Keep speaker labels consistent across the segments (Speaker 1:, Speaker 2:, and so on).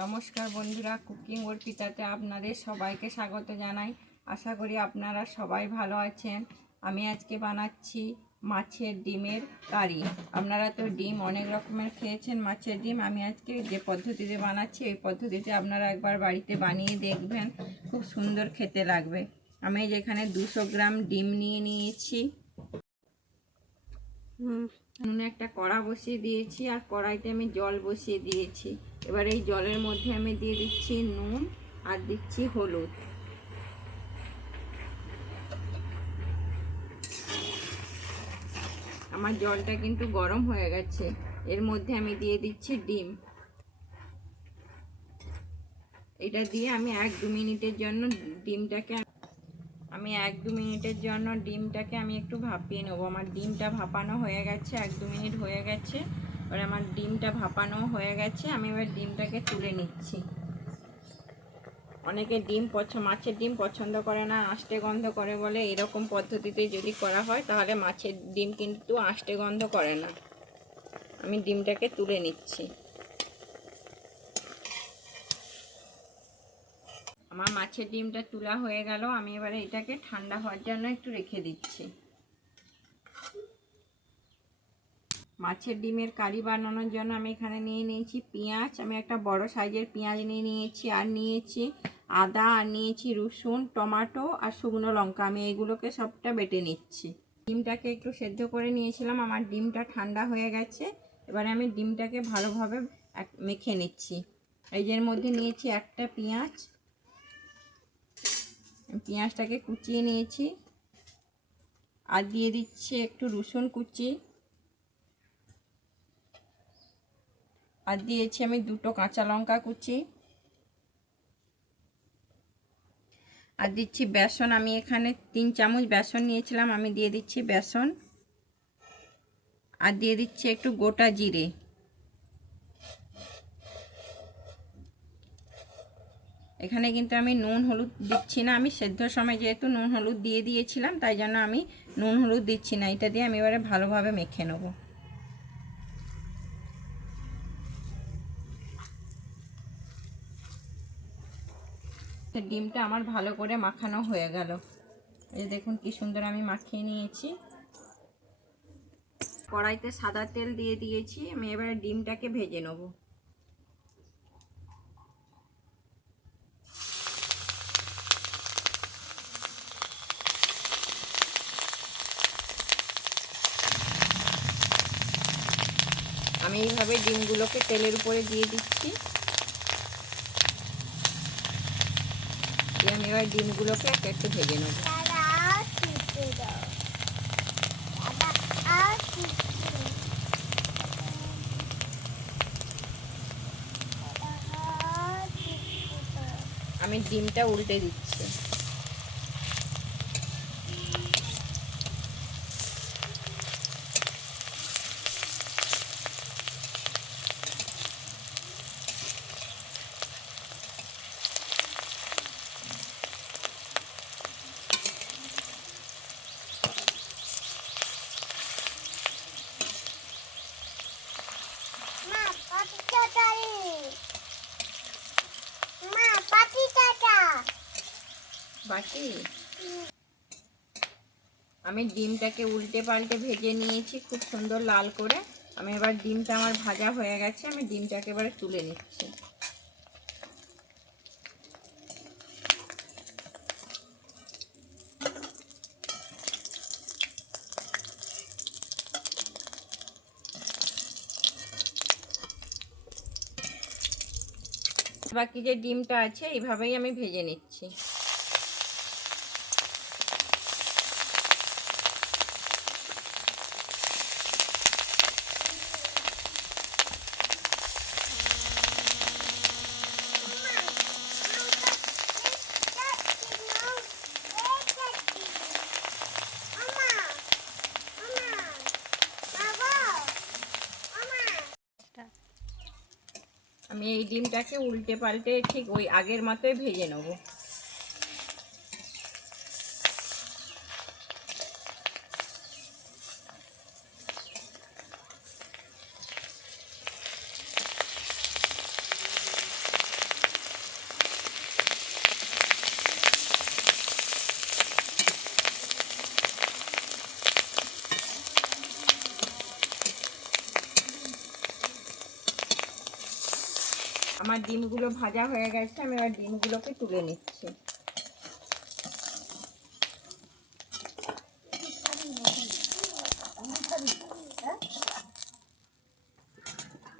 Speaker 1: নমস্কার বন্ধুরা, কুকিং অর্পিতাতে আপনাদের সবাইকে স্বাগত জানাই। আশা করি আপনারা সবাই ভালো আছেন। আমি আজকে বানাচ্ছি মাছের ডিমের কারি। আপনারা তো ডিম অনেক রকমের খেয়েছেন মাছের ডিম। আমি আজকে যে পদ্ধতিতে বানাচ্ছি, এই পদ্ধতিতে আপনারা একবার বাড়িতে বানিয়ে দেখবেন। খুব সুন্দর খেতে লাগবে। আমি যেখানে দুশো গ্রাম ডিম নিয়ে নিয়েছি। একটা কড়া বসিয়ে দিয়েছি আর কড়াইতে আমি জল বসিয়ে দিয়েছি। এবার এই জলের মধ্যে আমি দিয়ে দিচ্ছি নুন আর দিচ্ছি হলুদ। আমার জলটা কিন্তু গরম হয়ে গেছে। এর মধ্যে আমি দিয়ে দিচ্ছি ডিম। এটা দিয়ে আমি এক দু মিনিটের জন্য ডিমটাকে আমি এক দু মিনিটের জন্য ডিমটাকে আমি একটু ভাপিয়ে নেব। আমার ডিমটা ভাপানো হয়ে গেছে, এক দু মিনিট হয়ে গেছে। এবার আমার ডিমটা ভাপানো হয়ে গেছে, আমি এবার ডিমটাকে তুলে নিচ্ছি। অনেকে ডিম পছন্দ মাছের ডিম পছন্দ করে না, আষ্টে গন্ধ করে বলে, এরকম পদ্ধতিতে যদি করা হয়, তাহলে মাছের ডিম কিন্তু আষ্টে গন্ধ করে না। আমি ডিমটাকে তুলে নিচ্ছি। আমার মাছের ডিমটা তোলা হয়ে গেল, আমি এবারে এটাকে ঠান্ডা হওয়ার জন্য একটু রেখে দিচ্ছি। মাছের ডিমের কারি বানানোর জন্য আমি এখানে নিয়ে নিয়েছি পেঁয়াজ। আমি একটা বড় সাইজের পেঁয়াজ নিয়ে নিয়েছি আর নিয়েছি আদা, আর নিয়েছি রসুন, টমাটো আর শুকনো লঙ্কা। আমি এগুলোকে সবটা বেটে নিচ্ছি। ডিমটাকে একটু সেদ্ধ করে নিয়েছিলাম। আমার ডিমটা ঠান্ডা হয়ে গেছে। এবারে আমি ডিমটাকে ভালোভাবে মেখে নিচ্ছি। এই যে মধ্যে নিয়েছি একটা পেঁয়াজ। পেঁয়াজটাকে কুচিয়ে নিয়েছি। আর দিয়ে দিচ্ছি একটু রসুন কুচি। আর দিয়েছি আমি দুটো কাঁচা লঙ্কা কুচি। আর দিচ্ছি বেসন, আমি এখানে তিন চামচ বেসন নিয়েছিলাম, আমি দিয়ে দিচ্ছি বেসন। আর দিয়ে দিচ্ছি একটু গোটা জিরে। এখানে কিন্তু আমি নুন, হলুদ দিচ্ছি না, আমি সেদ্ধর সময় যেহেতু নুন, হলুদ দিয়ে দিয়েছিলাম, তাই জন্য আমি নুন, হলুদ দিচ্ছি না, এটা দিয়ে আমি এবারে ভালোভাবে মেখে নেব। ডিমটা আমার ভালো করে মাখানো হয়ে গেল। এই দেখুন কি সুন্দর আমি মাখিয়ে নিয়েছি। কড়াইতে সাদা তেল দিয়ে দিয়েছি, আমি এবারে ডিমটাকে ভেজে নেব। আমি এইভাবে ডিমগুলোকে তেলের উপরে দিয়ে দিচ্ছি দিয়ে আমি এবার ডিমগুলোকে একটা একটু ভেজে নেব। আমি ডিমটা উল্টে দিচ্ছি। বাটি আমি ডিমটাকে উল্টে পাল্টে ভেজে নিয়েছি, খুব সুন্দর লাল করে। আমি এবার ডিমটা আমার ভাজা হয়ে গেছে, আমি ডিমটাকে এবারে তুলে নিচ্ছি। বাকি যে ডিমটা আছে, এইভাবেই আমি ভেজে নিচ্ছি। আমি এই ডিমটাকে উল্টে পাল্টে ঠিক ওই আগের মতোই ভেজে নেব। আমার ডিমগুলো ভাজা হয়ে গেছে, আমি এবার ডিমগুলোকে তুলে নিচ্ছি।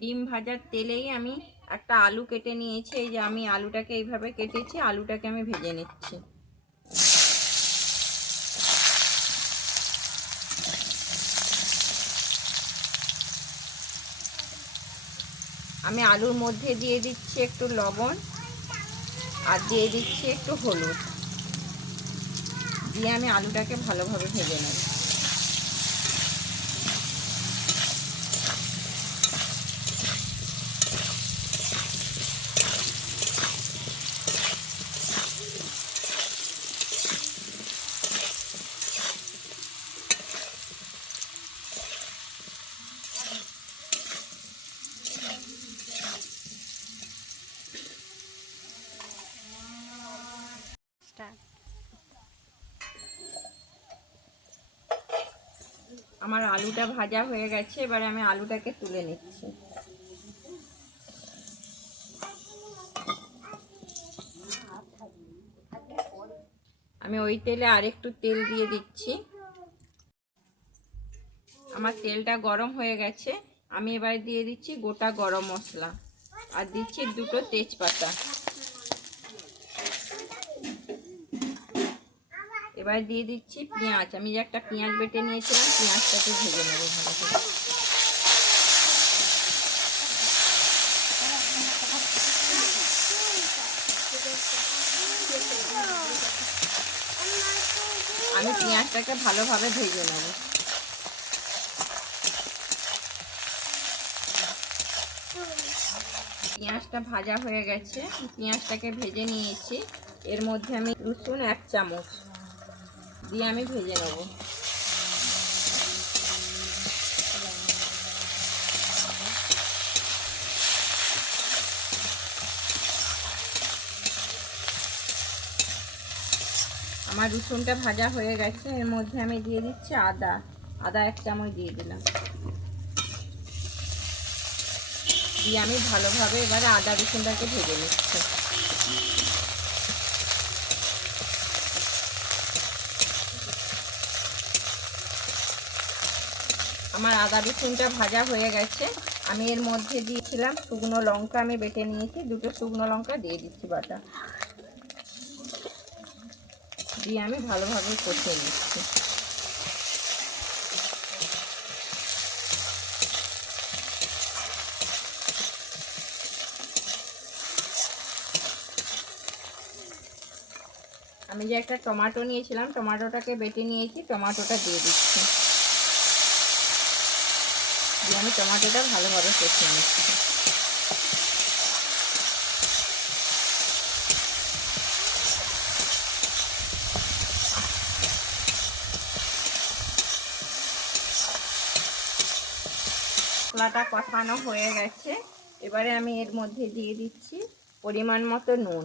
Speaker 1: ডিম ভাজার তেলেই আমি একটা আলু কেটে নিয়েছি, এই যে আমি আলুটাকে এইভাবে কেটেছি, আলুটাকে আমি ভেজে নিচ্ছি। আমি আলুর মধ্যে দিয়ে দিচ্ছি একটু লবণ আর দিয়ে দিচ্ছি একটু হলুদ। দিয়ে আমি আলুটাকে ভালোভাবে ভেজে নেব। আমার আলুটা ভাজা হয়ে গেছে, এবারে আমি আলুটাকে তুলে নিচ্ছি। আমি ওই তেলে আরেকটু তেল দিয়ে দিচ্ছি। আমার তেলটা গরম হয়ে গেছে। আমি এবার দিয়ে দিচ্ছি গোটা গরম মশলা। আর দিচ্ছি দুটো তেজপাতা। এবার দিয়ে দিচ্ছি পেঁয়াজ। আমি যে একটা পেঁয়াজ বেটে নিয়েছিলাম, পেঁয়াজটাকে ভেজে নেব ভালো করে। আমি পেঁয়াজটাকে ভালোভাবে ভেজে নেব। পেঁয়াজটা ভাজা হয়ে গেছে। পেঁয়াজটাকে ভেজে নিয়েছি। এর মধ্যে আমি রসুন এক চামচ। দিয়ে আমি ভেজে নেব। আমার রসুনটা ভাজা হয়ে গেছে, এর মধ্যে আমি দিয়ে দিচ্ছি আদা। আদা এক চামচ দিয়ে দিলাম। দিয়ে আমি ভালোভাবে এবারে আদা রসুনটাকে ভেজে নিচ্ছি। আমার আদা রসুনটা ভাজা হয়ে গেছে। আমি এর মধ্যে দিয়েছিলাম শুকনো লঙ্কা, আমি বেটে নিয়েছি। দুটো শুকনো লঙ্কা দিয়ে দিচ্ছি বাটা। দিয়ে আমি ভালোভাবে কষিয়ে নিচ্ছি। আমি যে একটা টমেটো নিয়েছিলাম, টমেটোটাকে বেটে নিয়েছি, টমেটোটা দিয়ে দিচ্ছি। আমি টমেটোটা ভালোভাবে কষিয়ে নিচ্ছি। মশলাটা কষানো হয়ে গেছে। এবারে আমি এর মধ্যে দিয়ে দিচ্ছি পরিমাণ মতো নুন।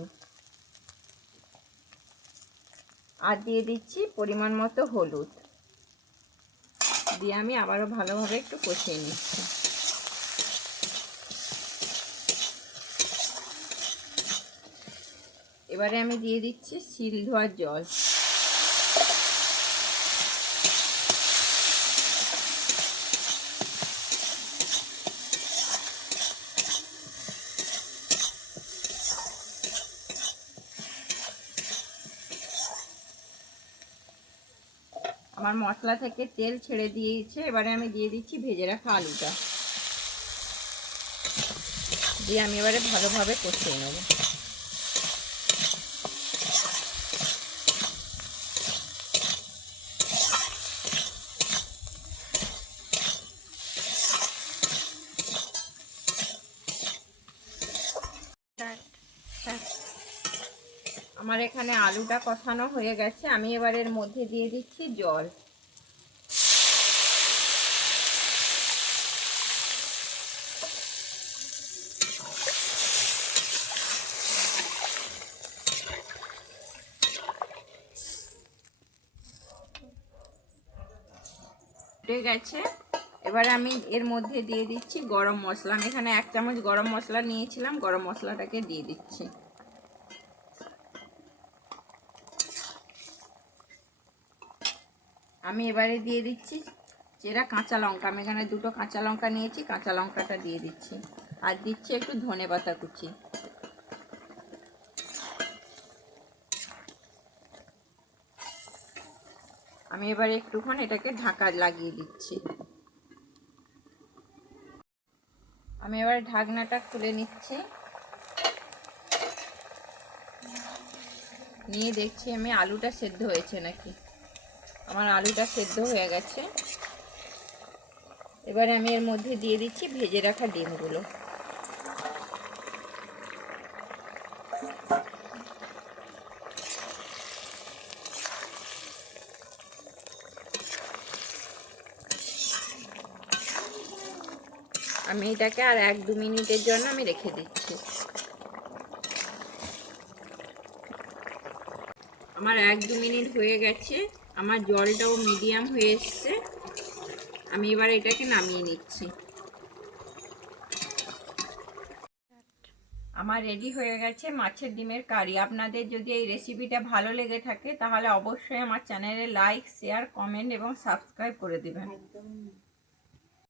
Speaker 1: আর দিয়ে দিচ্ছি পরিমাণ মতো হলুদ। দিয়ে আমি আবারও ভালোভাবে একটু কষিয়ে নিচ্ছি। এবারে আমি দিয়ে দিচ্ছি শিল ধোয়ার জল। আমার মশলা থেকে তেল ছেড়ে দিয়েছে। এবারে আমি দিয়ে দিচ্ছি ভেজে রাখা আলুটা। দিয়ে আমি এবারে ভালোভাবে কষিয়ে নেব আমার এখানে আলুটা কষানো হয়ে গেছে। আমি এবার এর মধ্যে দিয়ে দিচ্ছি জল। গেছে। এবার আমি এর মধ্যে দিয়ে দিচ্ছি গরম মশলা। আমি এখানে এক চামচ গরম মশলা নিয়েছিলাম। গরম মশলাটাকে দিয়ে দিচ্ছি। আমি এবারে দিয়ে দিচ্ছি যেটা কাঁচা লঙ্কা। আমি এখানে দুটো কাঁচা লঙ্কা নিয়েছি, কাঁচা লঙ্কাটা দিয়ে দিচ্ছি। আর দিচ্ছি একটু ধনে পাতা কুচি। আমি এবারে একটুক্ষণ এটাকে ঢাকা লাগিয়ে দিচ্ছি। আমি এবার ঢাকনাটা খুলে নিচ্ছি। নিয়ে দেখছি আমি আলুটা সেদ্ধ হয়েছে নাকি। আমার আলুটা সেদ্ধ হয়ে গেছে। এবারে আমি এর মধ্যে দিয়ে দিচ্ছি ভেজে রাখা ডিমগুলো। আমি এটাকে আর এক দু মিনিটের জন্য আমি রেখে দিচ্ছি। আমার এক দু মিনিট হয়ে গেছে। আমার জলটাও মিডিয়াম হয়ে এসছে। আমি এবার এটাকে নামিয়ে নিচ্ছি। আমার রেডি হয়ে গেছে মাছের ডিমের কারি। আপনাদের যদি এই রেসিপিটা ভালো লেগে থাকে তাহলে অবশ্যই আমার চ্যানেলে লাইক শেয়ার কমেন্ট এবং সাবস্ক্রাইব করে দেবেন।
Speaker 2: একদম।